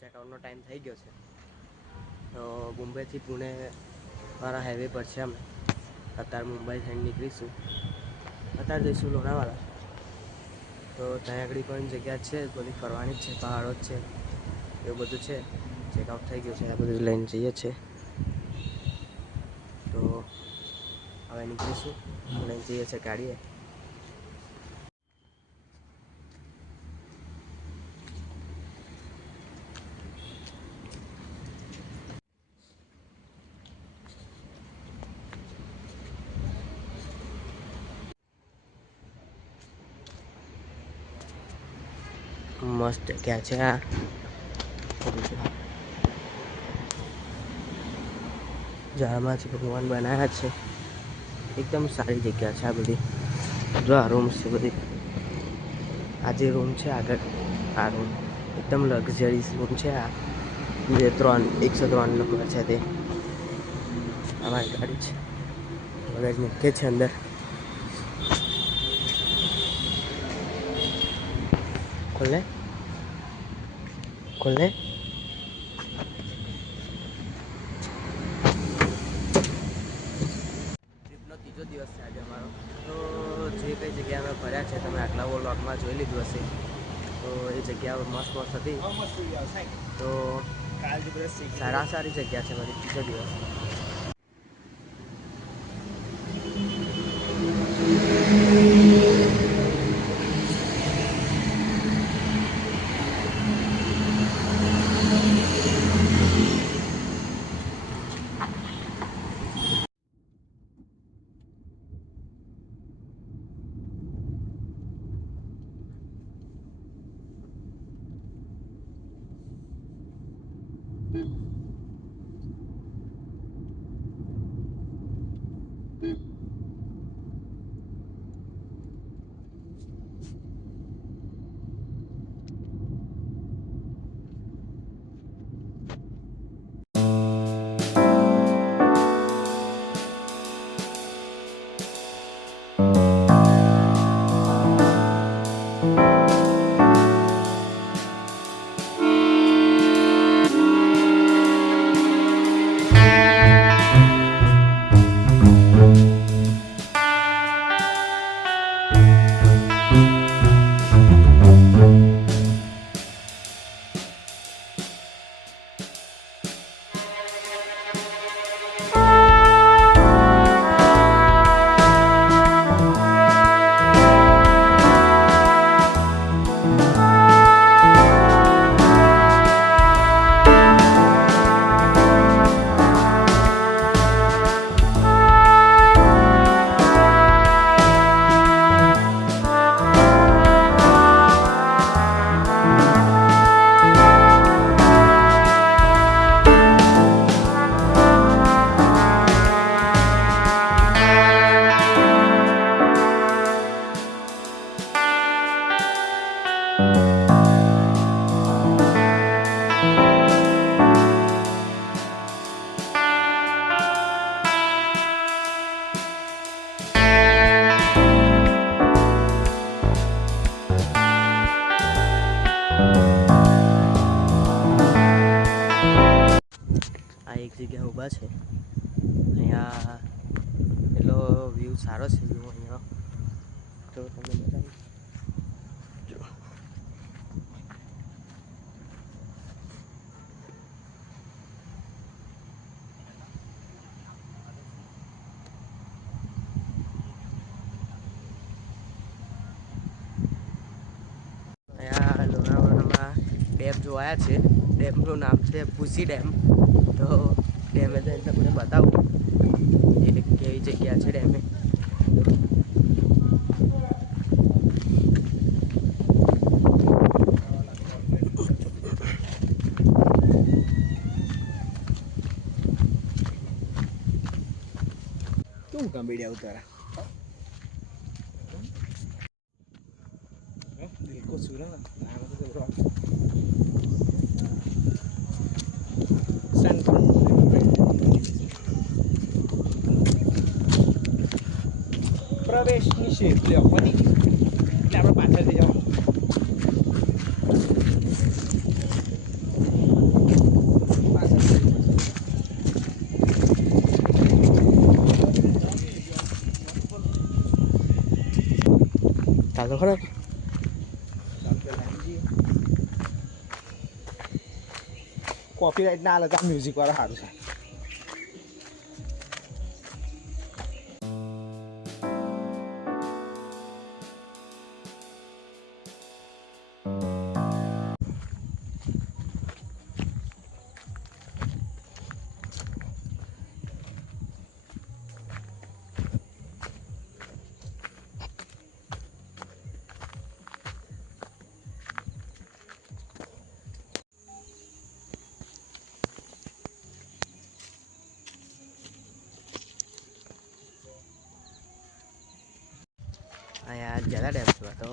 ચેકઆઉટનો time થઈ ગયો છે. તો મુંબઈથી પુણે વાળા હાઈવે પર છે અમે. અત્યારે મુંબઈ થઈને નીકળીશું. અત્યારે જઈશું લોનાવાલા. તો ત્યાં આગળ પણ જગ્યા છે, બધી ફરવાની જ છે, પહાડો જ છે, એવું બધું છે. ચેકઆઉટ થઈ ગયું છે, આ બધું લઈને જઈએ છીએ. તો હવે નીકળીશું, લઈને જઈએ છીએ ગાડીએ. મસ્ત જગ્યા છે આ. ઝાડમાંથી ભગવાન બનાવ્યા છે. એકદમ સારી જગ્યા છે આ બધી. જો આ રૂમ્સ છે બધી. આ જે રૂમ છે આગળ, આ રૂમ એકદમ લક્ઝરીઝ રૂમ છે. આ 103 નંબર છે તે. અમારી ગાડી છે, બગેજ મૂકે છે અંદર. ખોલે ખોલે. ટ્રીપનો ત્રીજો દિવસ છે આજે અમારો. તો જે કઈ જગ્યા અમે ફર્યા છે તમે આટલા વ્લોગમાં જોઈ લીધું હશે. તો એ જગ્યા મસ્ત મસ્ત હતી. તો સારી જગ્યા છે બધી. ત્રીજો દિવસ. જગ્યા ઊભા છે અહીંયા. એટલો વ્યૂ સારો છે. વ્યૂ અહીંયા તો તમને બતાવી જો. અહીંયા લોનાવાલામાં ડેમ જોવાયા છે. ડેમનું નામ છે પુસી ડેમ. તો ડેમે જઈને તમને બતાવું એ કેવી જગ્યા છે. ડેમે તું કંબીડિયા ઉતારા देखो सूरज प्रवेश निषेध લે પડી એટલે આપણે પાછળથી જાવ ખરો. કોપીરાઇટ ના આલે તો મ્યુઝિક વાળો સારું છે. અહીંયા જલા ડેમમાં તો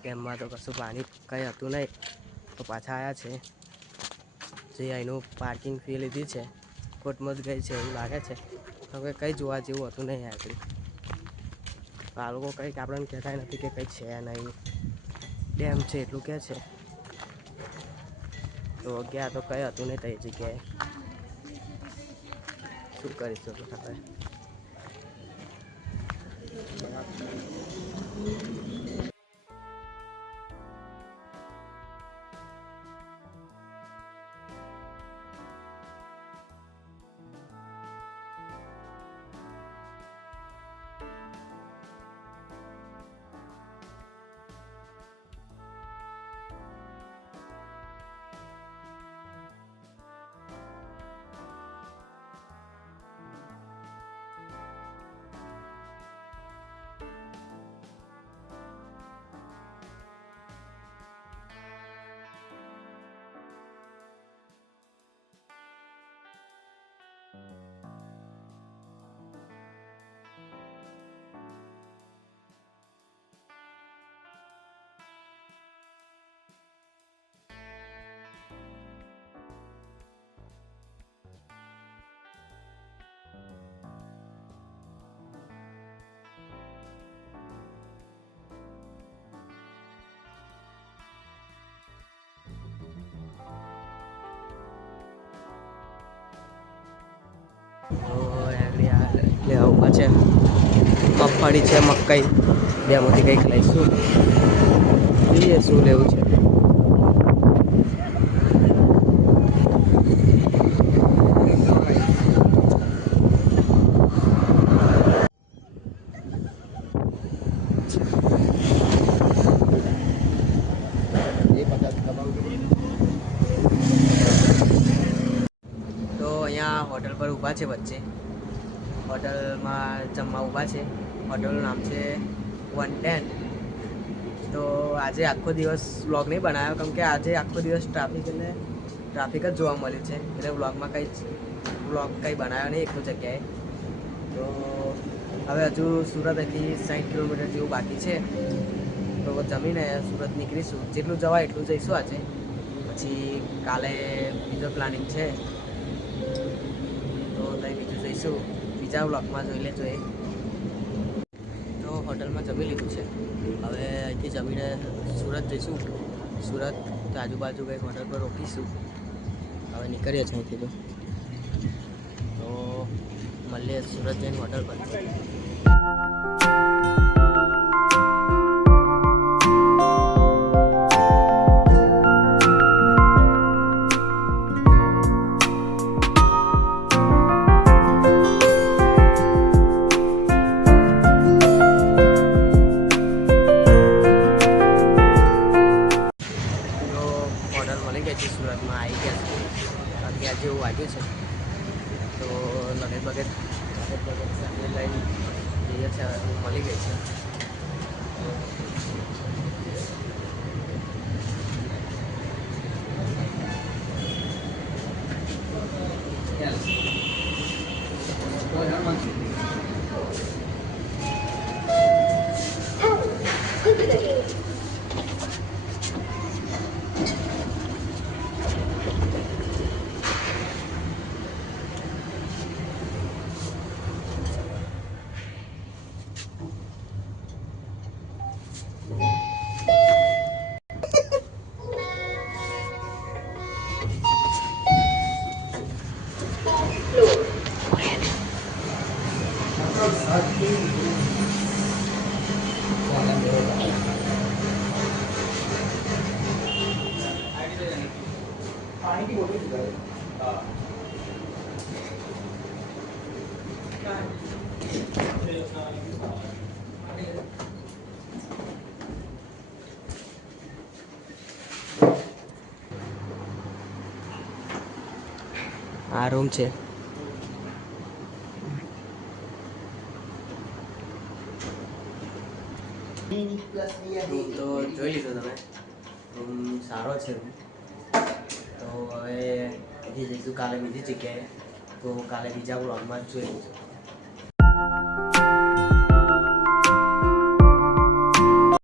ડેમમાં તો કશું પાણી કંઈ હતું નહીં, તો પાછા આવ્યા છે. જે અહીંનું પાર્કિંગ ફી લીધી છે ખોટમાં જ ગઈ છે એવું લાગે છે. તો કંઈ જોવા જેવું હતું નહીં આગળ. આ લોકો કંઈક આપણને કહેતા નથી કે કંઈ છે નહીં, ડેમ છે એટલું કહે છે. તો ગયા તો કંઈ હતું નહીં તે જગ્યાએ. શું કરીશું આપણે? તો આગળ લેવા છે મગફળી છે, મકાઈ, બેમાંથી કંઈક લઈશું. જોઈએ શું લેવું છે. હોટલ પર ઊભા છે વચ્ચે. હોટલમાં જમવા ઊભા છે. હોટલનું નામ છે 110. તો આજે આખો દિવસ વ્લોગ નહીં બનાવ્યો કેમ કે આજે આખો દિવસ ટ્રાફિક જ જોવા મળ્યું છે. એટલે વ્લોગ કંઈ બનાવ્યો નહીં એક જગ્યાએ. તો હવે હજુ સુરતથી 60 કિલોમીટર જેવું બાકી છે. તો જમીને સુરત નીકળીશું. જેટલું જવાય એટલું જઈશું આજે. પછી કાલે બીજો પ્લાનિંગ છે, તો ત્યાં બીજું જઈશું. બીજા વ્લોગમાં જોઈ લેજો એ. તો હોટલમાં જમી લીધું છે. હવે અહીંથી જમીને સુરત જઈશું. સુરત તો આજુબાજુ કંઈક હોટલ પર રોકીશું. હવે નીકળીએ છીએ અહીંથી. તો મળીએ સુરત જઈને હોટલ પર. સુરતમાં આવી ગયા છે. 11 જેવું વાગ્યું છે. તો લગેજ બગેજ લઈને જઈએ છે. મળી ગઈ છે. આ રૂમ છે. રૂમ તો જોઈ લીધો તમે. રૂમ સારો છે રૂમ. તો હવે બીજી જઈશું કાલે બીજી જગ્યાએ. તો કાલે બીજા બ્લોગમાં જ જોઈશું.